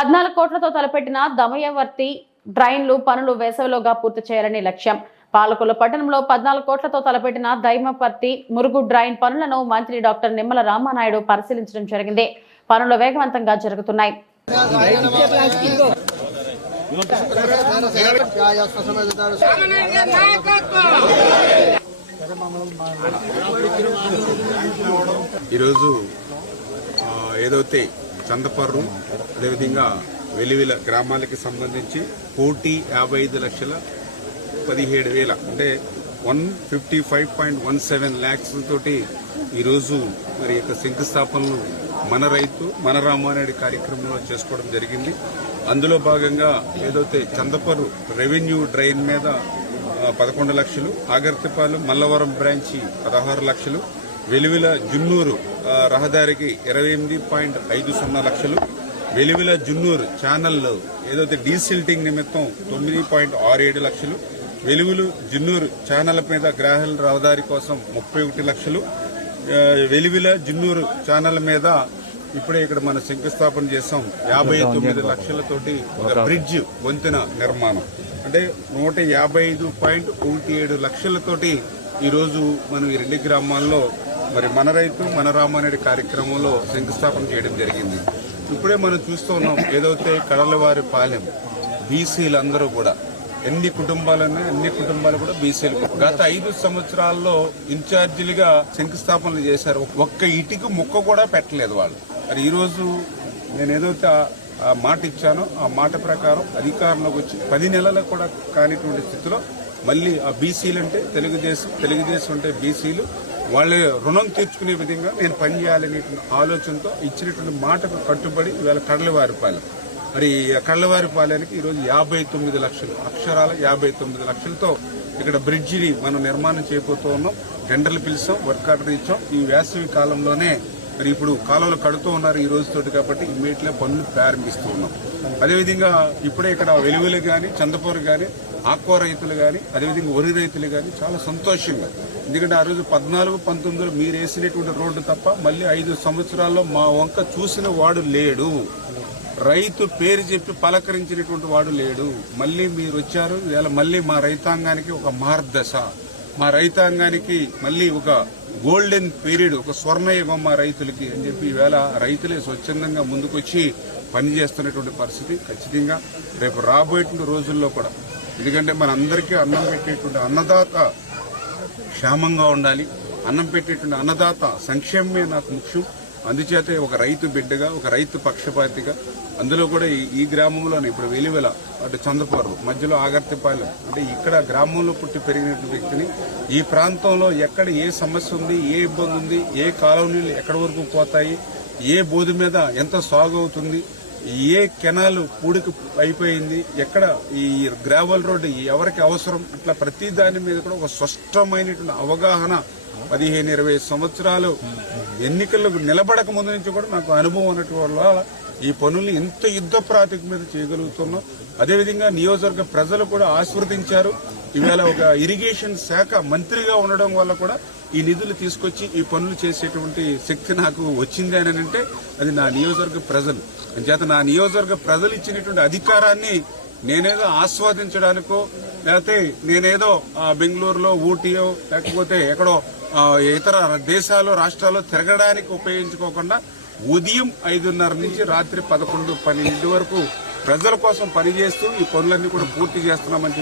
పద్నాలుగు కోట్లతో తలపెట్టిన దమయవర్తి డ్రైన్లు పనులు వేసవిలోగా పూర్తి చేయాలని లక్ష్యం. పాలకొల్లు పట్టణంలో పద్నాలుగు కోట్లతో తలపెట్టిన దైమపర్తి మురుగు డ్రైన్ పనులను మంత్రి డాక్టర్ నిమ్మల రామానాయుడు పరిశీలించడం జరిగింది. పనులు వేగవంతంగా జరుగుతున్నాయి. ఈరోజు ఏదైతే చందపర్రు అదేవిధంగా వెలివిల గ్రామాలకి సంబంధించి కోటి యాభై ఐదు లక్షల పదిహేడు వేల అంటే one fifty five point one seven lakhs తోటి ఈరోజు మరి యొక్క శంకుస్థాపనలు మన రైతు మన రామారెడ్డి కార్యక్రమంలో చేసుకోవడం జరిగింది. అందులో భాగంగా ఏదైతే చందపర్రు రెవెన్యూ డ్రైన్ మీద పదకొండు లక్షలు ఆగర్తిపాలెం మల్లవరం బ్రాంచి పదహారు లక్షలు వెలువిల జున్నూరు రహదారికి ఇరవై ఎనిమిది పాయింట్ ఐదు సున్నా లక్షలు వెలివిల జున్నూరు ఛానల్లో ఏదైతే డీసిల్టింగ్ నిమిత్తం తొమ్మిది పాయింట్ ఆరు ఏడు లక్షలు వెలుగులు జున్నూరు ఛానల్ మీద గ్రాహల రహదారి కోసం ముప్పై ఒకటి లక్షలు వెలివిల జున్నూరు ఛానల్ మీద ఇప్పుడే ఇక్కడ మనం శంకుస్థాపన చేసాం యాభై తొమ్మిది లక్షలతోటి ఒక బ్రిడ్జ్ వంతెన నిర్మాణం. అంటే నూట యాభై ఐదు పాయింట్ ఒకటి ఏడు లక్షలతోటి ఈరోజు మనం ఈ రెండు గ్రామాల్లో మరి మన రైతు మన రామారెడ్డి కార్యక్రమంలో శంకుస్థాపన చేయడం జరిగింది. ఇప్పుడే మనం చూస్తూ ఉన్నాం ఏదైతే కడలవారి పాలెం బీసీలందరూ కూడా ఎన్ని కుటుంబాలన్నా అన్ని కుటుంబాలు కూడా బీసీలు. గత ఐదు సంవత్సరాల్లో ఇన్ఛార్జీలుగా శంకుస్థాపనలు చేశారు. ఒక్క ఇటుకు ముక్క కూడా పెట్టలేదు వాళ్ళు. మరి ఈరోజు నేను ఏదైతే ఆ- ఆ మాట ఇచ్చానో ఆ మాట ప్రకారం అధికారంలోకి వచ్చి పది నెలలకు కూడా కానిటువంటి స్థితిలో మళ్ళీ ఆ బీసీలు అంటే తెలుగుదేశం తెలుగుదేశం అంటే బీసీలు వాళ్ళ రుణం తీర్చుకునే విధంగా నేను పనిచేయాలనేటువంటి ఆలోచనతో ఇచ్చినటువంటి మాటకు కట్టుబడి ఇవాళ కడలవారిపాలెం. మరి కళ్ళవారిపాలెనికి ఈరోజు యాభై తొమ్మిది లక్షలు అక్షరాల యాభై తొమ్మిది లక్షలతో ఇక్కడ బ్రిడ్జిని మనం నిర్మాణం చేయబోతూ ఉన్నాం. టెండర్లు పిలిచాం వర్క్ ఆర్డర్ ఇచ్చాం. ఈ వేసవి కాలంలోనే మరి ఇప్పుడు కాలంలో కడుతూ ఉన్నారు ఈ రోజుతోటి కాబట్టి ఇమ్మీడియట్లీ పనులు ప్రారంభిస్తూ ఉన్నాం. అదేవిధంగా ఇప్పుడే ఇక్కడ వెలుగులు కానీ చందపూర్ కానీ ఆక్వా రైతులు కానీ అదేవిధంగా వరి రైతులు కానీ చాలా సంతోషంగా. ఎందుకంటే ఆ రోజు పద్నాలుగు పంతొమ్మిదిలో మీరు వేసినటువంటి రోడ్డు తప్ప మళ్ళీ ఐదు సంవత్సరాల్లో మా వంక చూసిన వాడు లేడు. రైతు పేరు చెప్పి పలకరించినటువంటి వాడు లేడు. మళ్ళీ మీరు వచ్చారు ఇవాళ మళ్ళీ మా రైతాంగానికి ఒక మార్గదశ మా రైతాంగానికి మళ్ళీ ఒక గోల్డెన్ పీరియడ్ ఒక స్వర్ణయుగం మా రైతులకి అని చెప్పి ఈవేళ రైతులే స్వచ్ఛందంగా ముందుకొచ్చి పనిచేస్తున్నటువంటి పరిస్థితి ఖచ్చితంగా. రేపు రాబోయేటువంటి రోజుల్లో కూడా ఎందుకంటే మనందరికీ అన్నం పెట్టేటువంటి అన్నదాత క్షేమంగా ఉండాలి. అన్నం పెట్టేటువంటి అన్నదాత సంక్షేమమే నాకు ముఖ్యం. అందుచేత ఒక రైతు బిడ్డగా ఒక రైతు పక్షపాతిగా అందులో కూడా ఈ- గ్రామంలోనే ఇప్పుడు వెలివెల అటు చంద్రపూర్ మధ్యలో ఆగర్తిపాలెం. అంటే ఇక్కడ గ్రామంలో పుట్టి పెరిగినటువంటి వ్యక్తిని ఈ ప్రాంతంలో ఎక్కడ ఏ సమస్య ఉంది ఏ ఇబ్బంది ఉంది ఏ కాలనీలు ఎక్కడి వరకు పోతాయి ఏ బోధి మీద ఎంత సాగు అవుతుంది ఏ కెనాల్ పూడికి అయిపోయింది ఎక్కడ ఈ గ్రావెల్ రోడ్డు ఎవరికి అవసరం ఇట్లా ప్రతి దాని మీద కూడా ఒక స్పష్టమైనటువంటి అవగాహన పదిహేను ఇరవై సంవత్సరాలు ఎన్నికలకు నిలబడక ముందు నుంచి కూడా నాకు అనుభవం ఉన్నటువంటి వల్ల ఈ పనులు ఇంత యుద్ధ ప్రాతిక మీద చేయగలుగుతున్నాం. అదేవిధంగా నియోజకవర్గ ప్రజలు కూడా ఆస్వాదించారు ఇవాళ ఒక ఇరిగేషన్ శాఖ మంత్రిగా ఉండడం వల్ల కూడా ఈ నిధులు తీసుకొచ్చి ఈ పనులు చేసేటువంటి శక్తి నాకు వచ్చింది అని అంటే అది నా నియోజకవర్గ ప్రజలు. అంచేత నా నియోజకవర్గ ప్రజలు ఇచ్చినటువంటి అధికారాన్ని నేనేదో ఆస్వాదించడానికో లేకపోతే నేనేదో ఆ, బెంగళూరులో ఊటీయో లేకపోతే ఎక్కడో ఇతర దేశాలు రాష్ట్రాలు తిరగడానికి ఉపయోగించుకోకుండా ఉదయం ఐదున్నర నుంచి రాత్రి పదకొండు పన్నెండు వరకు ప్రజల కోసం పనిచేస్తూ ఈ పనులన్నీ కూడా పూర్తి చేస్తున్నామని